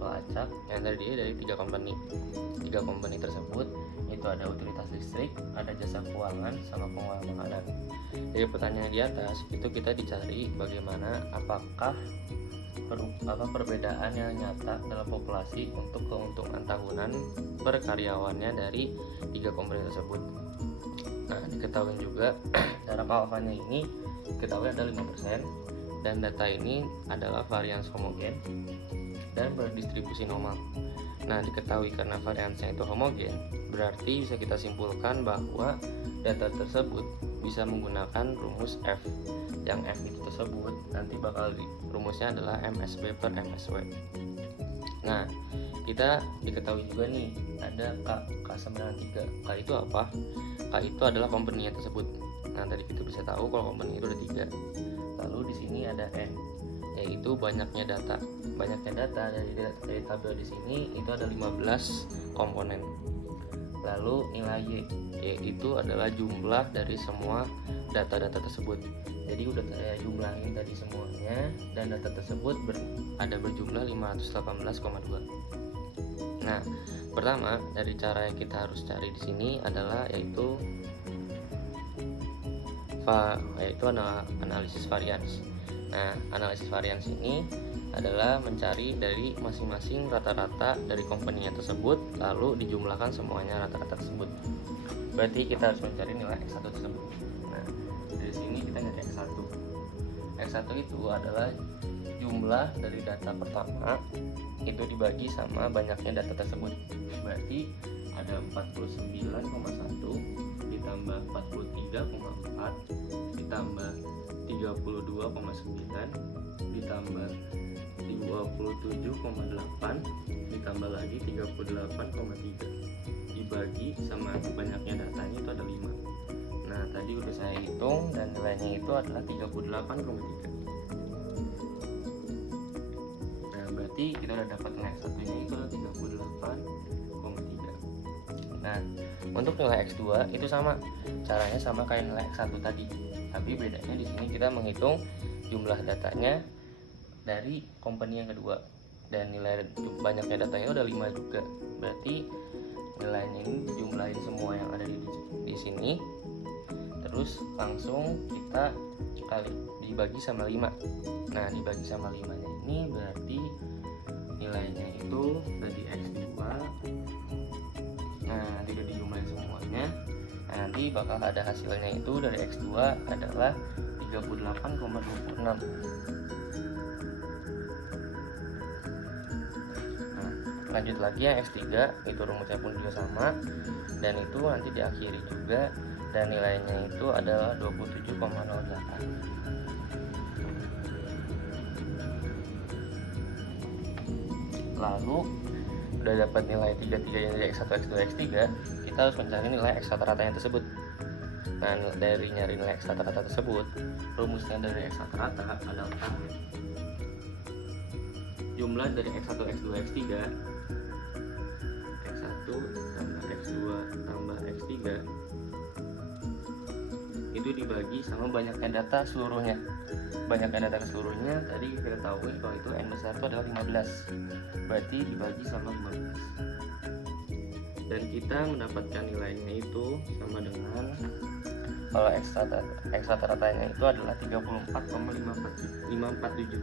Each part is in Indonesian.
pelacak yang terdiri dari tiga company tersebut, itu ada utilitas listrik, ada jasa keuangan, sama pengolahan makanan. Dari pertanyaan di atas itu kita dicari bagaimana apakah perbedaan yang nyata dalam populasi untuk keuntungan tahunan per karyawannya dari tiga company tersebut. Nah, diketahui juga darab alfanya ini diketahui ada 5%, dan data ini adalah varians homogen dan berdistribusi normal. Nah, diketahui karena variansnya itu homogen, berarti bisa kita simpulkan bahwa data tersebut bisa menggunakan rumus F, yang F itu tersebut nanti bakal rumusnya adalah MSB per MSW. Nah, kita diketahui juga nih ada K93. K itu apa? K itu adalah company tersebut. Nah, tadi kita bisa tahu kalau company itu ada 3. Lalu di sini ada N, yaitu banyaknya data. Banyaknya data dari tabel di sini itu ada 15 komponen. Lalu nilai Y, yaitu adalah jumlah dari semua data-data tersebut. Jadi udah saya jumlahin tadi semuanya, dan data tersebut ada berjumlah 518,2. Nah, pertama dari cara yang kita harus cari di sini adalah yaitu analisis varians. Nah, analisis varians ini adalah mencari dari masing-masing rata-rata dari company tersebut, lalu dijumlahkan semuanya rata-rata tersebut. Berarti kita harus mencari nilai X1 tersebut. Nah, dari sini kita nyari X1. X1 itu adalah jumlah dari data pertama itu dibagi sama banyaknya data tersebut. Berarti ada 49,1 ditambah 43,4 ditambah 32,9 ditambah 27,8 ditambah lagi 38,3 dibagi sama banyaknya datanya itu ada 5. Nah, tadi udah saya hitung dan nilainya itu adalah 38,3. Nah, berarti kita udah dapat nilai satunya itu adalah 38,3. Nah, untuk nilai X2 itu sama, caranya sama kayak nilai X1 tadi, tapi bedanya di sini kita menghitung jumlah datanya dari company yang kedua, dan nilai banyaknya datanya udah 5 juga. Berarti nilainya ini dijumlahin semua yang ada di sini, terus langsung kita kali dibagi sama 5. Nah, dibagi sama 5-nya ini berarti nilainya itu dari X2. Nah, nanti udah dijumlahin semuanya. Nah, nanti bakal ada hasilnya itu dari X2 adalah 38,26. Nah, lanjut lagi yang X3, itu rumusnya pun juga sama, dan itu nanti diakhiri juga, dan nilainya itu adalah 27,08. Lalu udah dapat nilai 33 dari X1, X2, X3, kita harus mencari nilai X rata-ratanya tersebut. Nah, dari nyari nilai X rata-rata tersebut, rumusnya dari X rata-rata adalah jumlah dari X1, X2, X3, X1 tambah X2 tambah X3 itu dibagi sama banyaknya data seluruhnya. Banyaknya data seluruhnya tadi kita tahu kalau itu N besar itu adalah 15, berarti dibagi sama 15, dan kita mendapatkan nilainya itu sama dengan kalau X rata-ratanya itu adalah 34,547.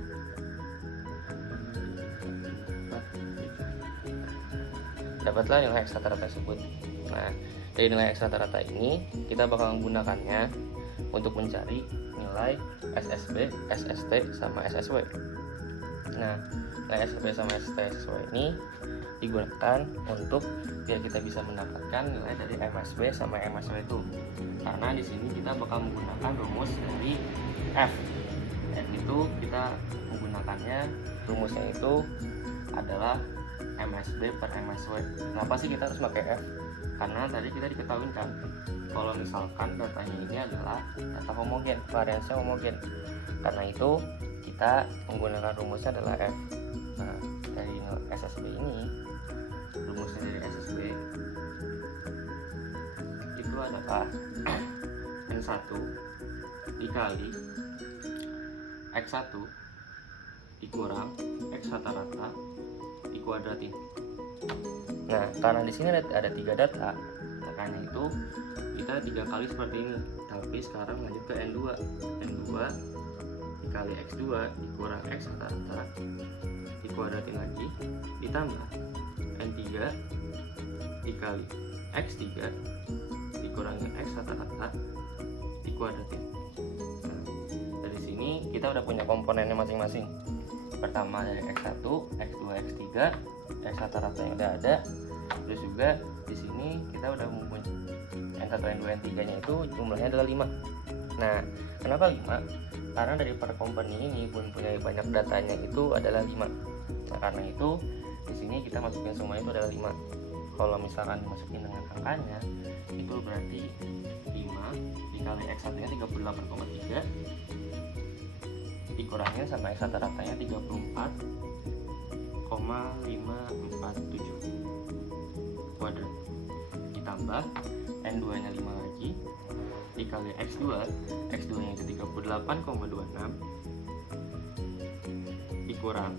Dapatlah nilai X rata-rata tersebut. Nah, dari nilai X rata-rata ini kita bakal menggunakannya untuk mencari nilai SSB, SST, sama SSW. Nah, nilai SSB sama SSW ini digunakan untuk biar kita bisa mendapatkan nilai dari MSB sama MSW itu. Karena di sini kita bakal menggunakan rumus dari F. F itu kita menggunakannya rumusnya itu adalah MSB per MSW. Kenapa sih kita harus pakai F? Karena tadi kita diketahui kan kalau misalkan datanya ini adalah data homogen, variansnya homogen. Karena itu kita menggunakan rumusnya adalah F. Nah, dari SSB ini, rumusnya dari SSB itu adalah N1 dikali X1 dikurang X rata-rata dikuadratin. Nah, karena di sini ada 3 data, makanya itu kita 3 kali seperti ini. Tapi sekarang lanjut ke N2. N2 dikali X2 dikurang X rata-rata, dikuadratin lagi, ditambah N3 dikali X3 dikurangi X rata-rata, dikuadratin. Nah, dari sini kita udah punya komponennya masing-masing. Pertama dari X1, X2, X3, X rata-rata yang udah ada. Terus juga di sini kita udah mempunyai N1, N2, N3 nya itu jumlahnya adalah 5. Nah, kenapa 5? Karena dari per company ini mempunyai banyak datanya itu adalah 5. Nah, karena itu di sini kita masukin semua itu adalah 5. Kalau misalkan dimasukin dengan angkanya, itu berarti 5 dikali X1 nya 38,3 dikurangin sama X rata-ratanya 34,547 kuadrat, ditambah N2 nya 5 lagi dikali X2 nya itu 38,26 dikurang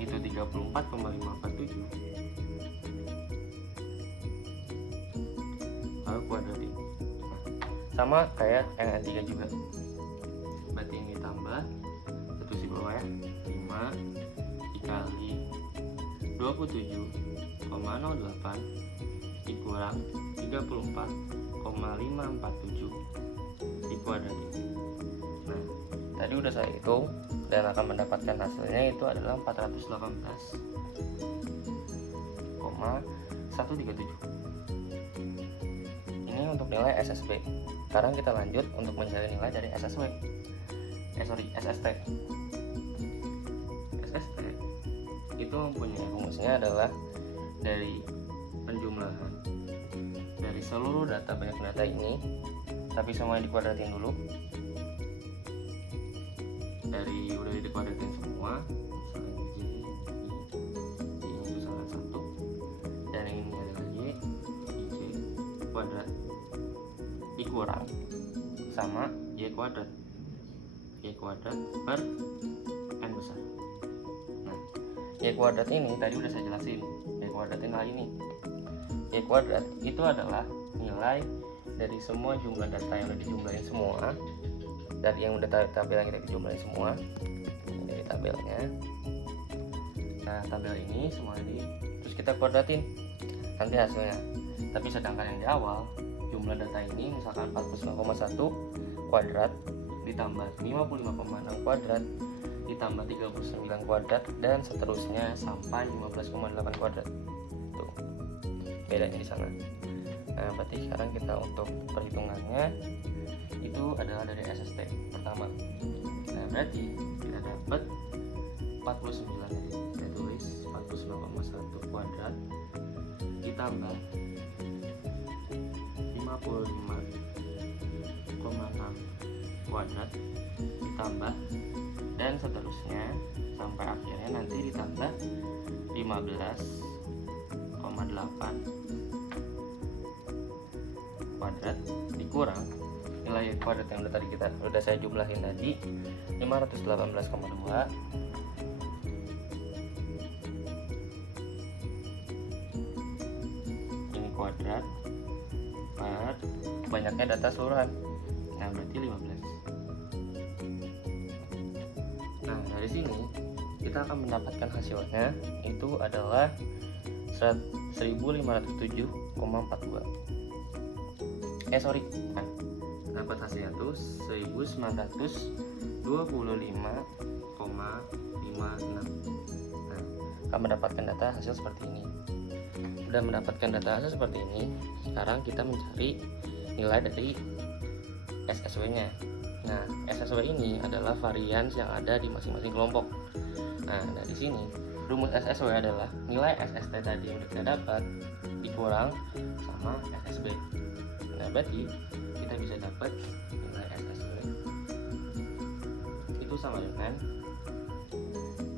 itu 34,547 lalu kuadratin. Sama kayak yang N3 juga, berarti ini ditambah terus di bawah ya, 5 dikali 27,08 dikurang 34,547 dikuadratin. Nah, tadi udah saya hitung dan akan mendapatkan hasilnya itu adalah 418,137. Ini untuk nilai SSB. Sekarang kita lanjut untuk mencari nilai dari SSW. SST. SST itu mempunyai rumusnya adalah dari penjumlahan dari seluruh data banyak data ini, tapi semuanya dikuadratin dulu. Udah dikuadratin semua, misalnya ini itu salah satu, dan ini adalah Y kuadrat dikurang sama Y kuadrat per N besar. Nah, Y kuadrat ini tadi udah saya jelasin. Y kuadrat ini nilai ini. Y kuadrat itu adalah nilai dari semua jumlah data yang udah dijumlahin semua, dari yang udah tabel yang kita dijumlahin semua, ini dari tabelnya. Nah, tabel ini semua ini terus kita kuadratin nanti hasilnya. Tapi sedangkan yang di awal jumlah data ini misalkan 49,1 kuadrat ditambah 55,6 kuadrat ditambah 39 kuadrat dan seterusnya sampai 15,8 kuadrat. Tuh, bedanya di sana. Nah, berarti sekarang kita untuk perhitungannya itu adalah dari SST pertama. Nah, berarti kita dapat 49, saya tulis 49,1 kuadrat ditambah 55,6 kuadrat ditambah dan seterusnya sampai akhirnya nanti ditambah 15,8 kuadrat dikurang nilai kuadrat yang udah saya jumlahin tadi 518,2 ini kuadrat per banyaknya data seluruhan. Nah, berarti 15. Nah, dari sini kita akan mendapatkan hasilnya itu adalah 1507,42. Dapat hasilnya tuh 1925,56. Nah, akan mendapatkan data hasil seperti ini. Udah mendapatkan data hasil seperti ini, sekarang kita mencari nilai dari SSW-nya. Nah, SSW ini adalah varians yang ada di masing-masing kelompok. Nah, dari sini rumus SSW adalah nilai SST tadi yang kita dapat dikurang sama SSB. Nah, berarti kita bisa dapat nilai SSW itu sama dengan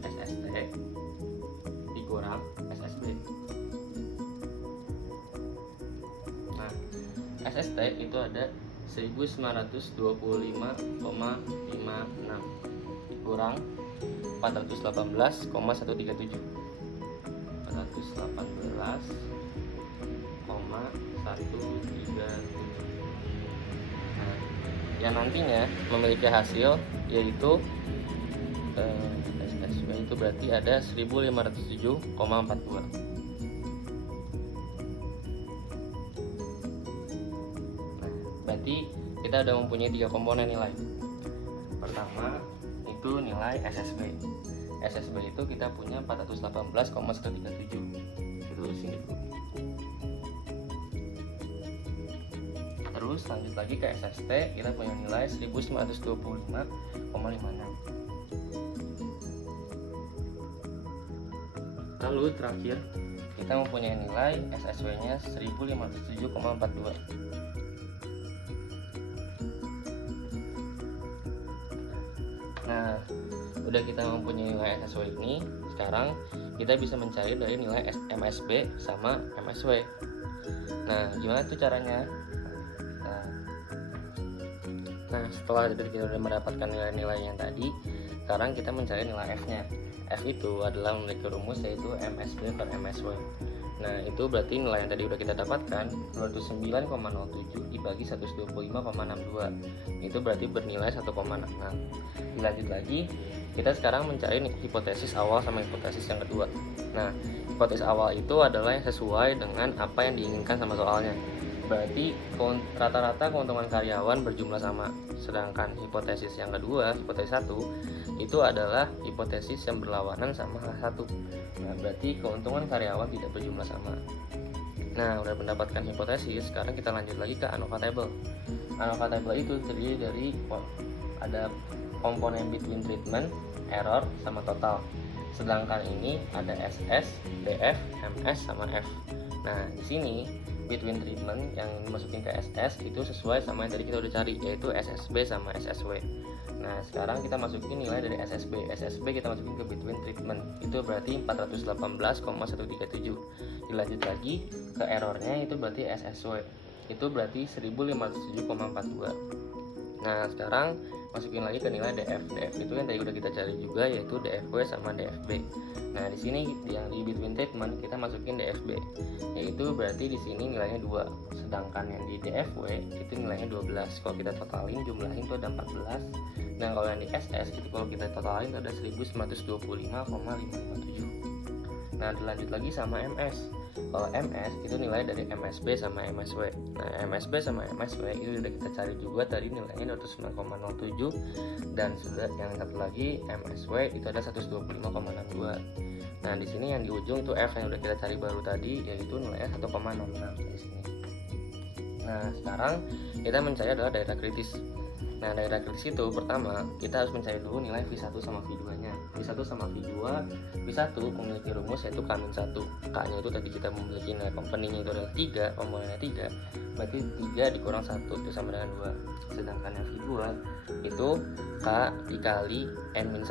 SST dikurang SSB. Nah, SST itu ada 1925,56 dikurang 418,137. Nah, yang nantinya memiliki hasil yaitu SSW itu berarti ada 1507,42. Nah, berarti kita udah mempunyai 3 komponen nilai. Pertama itu nilai SSB. SSB itu kita punya 418,137. Itu sini dulu. Terus lanjut lagi ke SST, kita punya nilai 1925,56. Lalu terakhir kita mempunyai nilai SSW-nya 1507,42. Nah, udah kita mempunyai nilai SSW ini, sekarang kita bisa mencari dari nilai MSB sama MSW. Nah, gimana tuh caranya? Nah, setelah kita sudah mendapatkan nilai-nilai yang tadi, sekarang kita mencari nilai F-nya. F itu adalah memiliki rumus yaitu MSB per MSW. Nah, itu berarti nilai yang tadi udah kita dapatkan 209,07 dibagi 125,62. Itu berarti bernilai 1,66. Dilanjut lagi, kita sekarang mencari hipotesis awal sama hipotesis yang kedua. Nah, hipotesis awal itu adalah yang sesuai dengan apa yang diinginkan sama soalnya. Berarti rata-rata keuntungan karyawan berjumlah sama. Sedangkan hipotesis yang kedua, hipotesis 1, itu adalah hipotesis yang berlawanan sama H1. Nah, berarti keuntungan karyawan tidak berjumlah sama. Nah, udah mendapatkan hipotesis, sekarang kita lanjut lagi ke ANOVA table. ANOVA table itu terdiri dari ada komponen between treatment, error, sama total. Sedangkan ini ada SS, DF, MS, sama F. Nah, di sini between treatment yang dimasukin ke SS itu sesuai sama yang tadi kita udah cari, yaitu SSB sama SSW. Nah, sekarang kita masukin nilai dari SSB. SSB kita masukin ke between treatment. Itu berarti 418,137. Dilanjut lagi ke errornya, itu berarti SSW. Itu berarti 1507,42. Nah, sekarang masukin lagi ke nilai DF. DF itu yang tadi udah kita cari juga, yaitu DFW sama DFB. Nah, di sini yang di between treatment kita masukin DFB. Yaitu berarti di sini nilainya 2. Sedangkan yang di DFW itu nilainya 12. Kalau kita totalin jumlahnya itu ada 14. Dan kalau yang di SS itu kalau kita totalin itu ada 1925,557. Nah, dilanjut lagi sama MS. Kalau MS itu nilai dari MSB sama MSW. Nah, MSB sama MSW itu udah kita cari juga tadi nilainya 209,07, dan sudah yang satu lagi MSW itu ada 125,62. Nah, di sini yang di ujung itu F yang udah kita cari baru tadi, yaitu nilainya 1,66 di sini. Nah, sekarang kita mencari adalah daerah kritis. Nah, daerah kritis itu pertama kita harus mencari dulu nilai V1 sama V2-nya. V1 sama V2, V1 memiliki rumus yaitu K-1. K-nya itu tadi kita memiliki nilai komponennya itu adalah 3, komponennya 3. Berarti 3 dikurang 1 itu sama dengan 2. Sedangkan yang V2 itu K dikali N-1.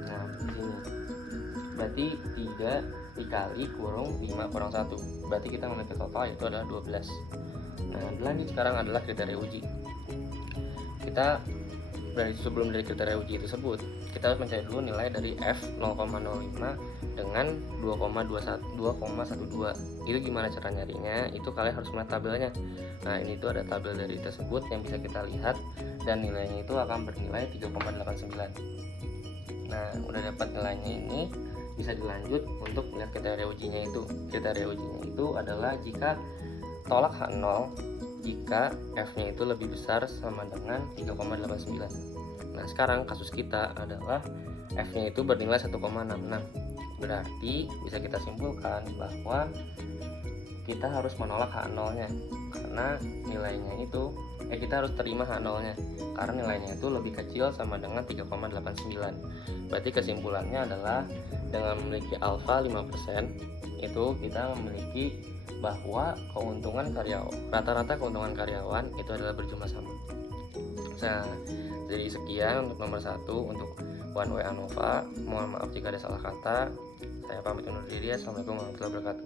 Nah, di sini berarti 3 dikali kurung 5 kurang 1. Berarti kita memiliki total yaitu adalah 12. Nah, lanjut sekarang adalah kriteria uji. Kita sebelum dari kriteria uji tersebut, kita harus mencari dulu nilai dari F 0,05 dengan 2,12. Itu gimana cara nyarinya? Itu kalian harus melihat tabelnya. Nah, ini tuh ada tabel dari tersebut yang bisa kita lihat, dan nilainya itu akan bernilai 3,89. Nah, udah dapat nilainya ini, bisa dilanjut untuk melihat kriteria ujinya itu. Kriteria ujinya itu adalah jika tolak H0 jika F-nya itu lebih besar sama dengan 3,89. Nah, sekarang kasus kita adalah F-nya itu bernilai 1,66. Berarti bisa kita simpulkan bahwa kita harus menolak H0-nya karena nilainya itu kita harus terima H0-nya karena nilainya itu lebih kecil sama dengan 3,89. Berarti kesimpulannya adalah dengan memiliki alfa 5%, itu kita memiliki bahwa keuntungan karyawan, rata-rata keuntungan karyawan itu adalah berjumlah sama. Nah, jadi sekian untuk nomor 1 untuk One Way ANOVA. Mohon maaf jika ada salah kata. Saya pamit undur diri. Assalamualaikum warahmatullahi wabarakatuh.